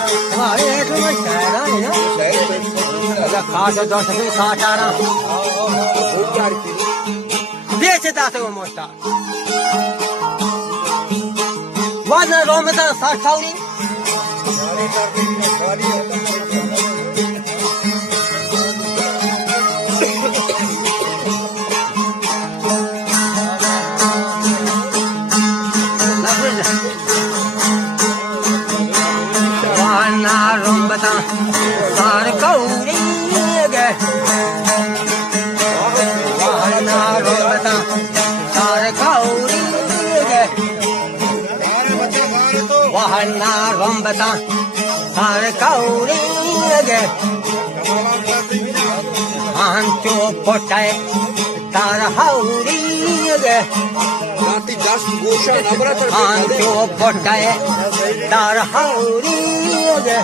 ये तो मैं शहर है ना अगर खास है 10 से 18 बेचता तो मोटा वाना रोमता 60 साली रोमता सार कौड़ी गे रोमता सार कौड़ी गे वहना रोमता सार कौड़ी गे आंचो पोटाए तार हाउड़ी गे आंचो पोटाए तार हाउड़ी गे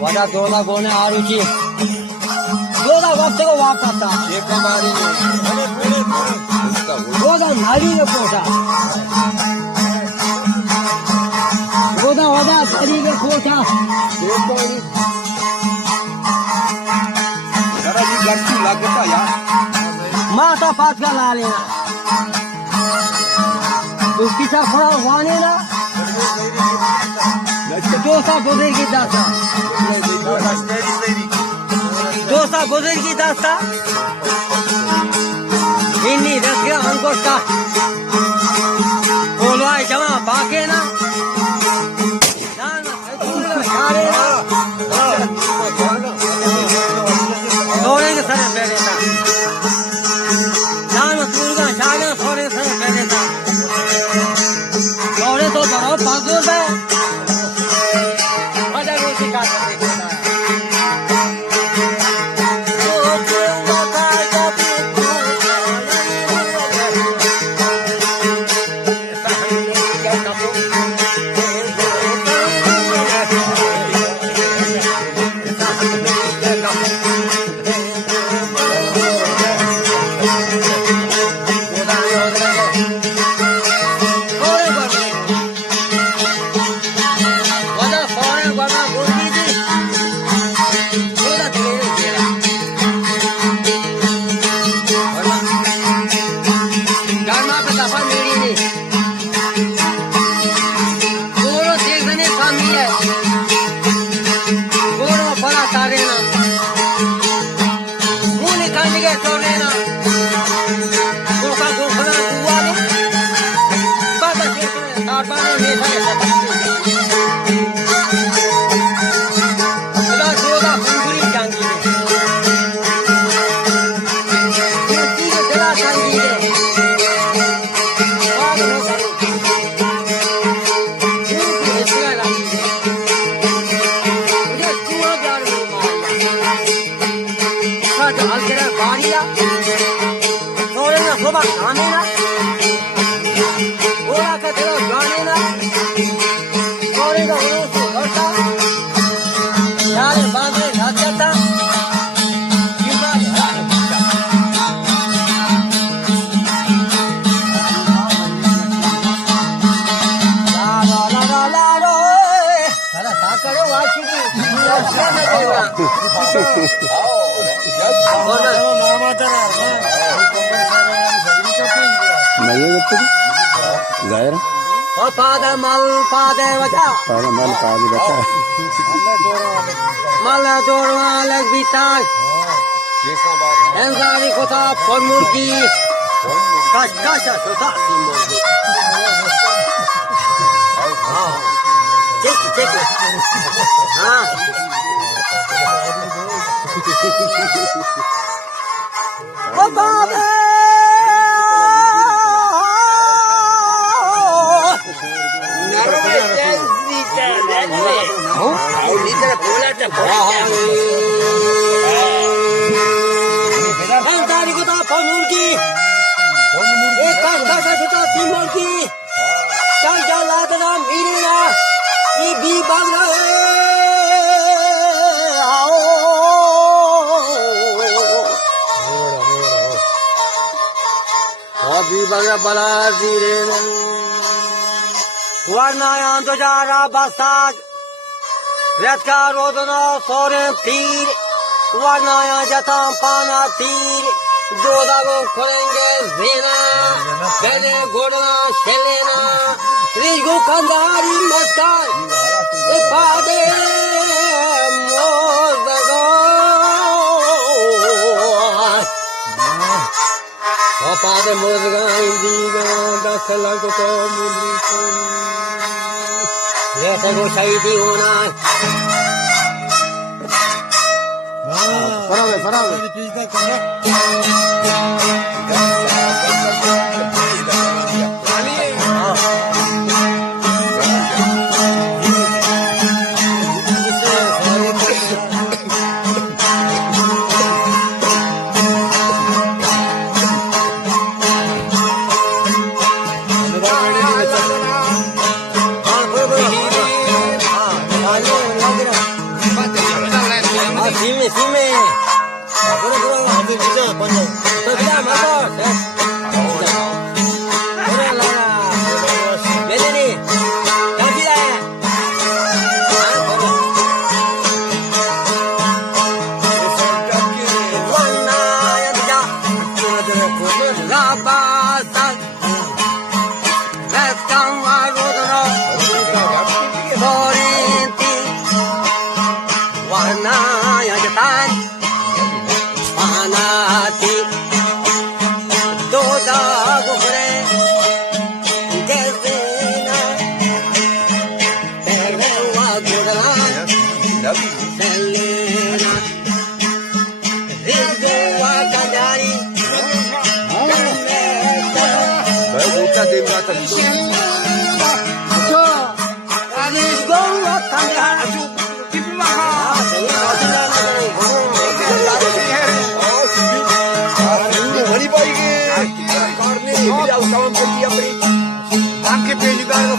वादा दोदा गोने आरुची दोदा वक्त को वापता एक हमारी दोदा नारी ने पोटा दोदा वादा शरीर में पोटा जरा ये लड़की लगता यार माता पात का ला लेना उसकी सा थोड़ा वाने ना दोसा बुजुर्ग की दास्ता दोसा बुजुर्ग की दास्ता इन्हीं रखे अंगोष्ठा बोलवा जमा बाके ना थोड़े के सर पे रहता जान पूरा जाना थोड़े सर पे रहता थोड़े तो बड़ो 500 रुपए Pada mal pada baca. Pada mal pada baca. Mal dorma leg bitar. Enzari kota formurgi. Kasha kota formurgi. Cek. हाँ. ओ बाबा. Enzari kota formurgi. एक kasha kota formurgi. Jangan ladan mirina. ये भी भाग रहा है अभी बगरा बला धीरे वरना यहाँ तो जा रहा बसाज Redka rodona soren tir, varnaya jatan pana tir, dodago korenge zena, bene godana shelena, rigo kandari maskar, epade mozago. Epade mozago indiga, dasalago to mudriko. Let's go shahidi hona. Farabe. Sime. Anche per gli dare lo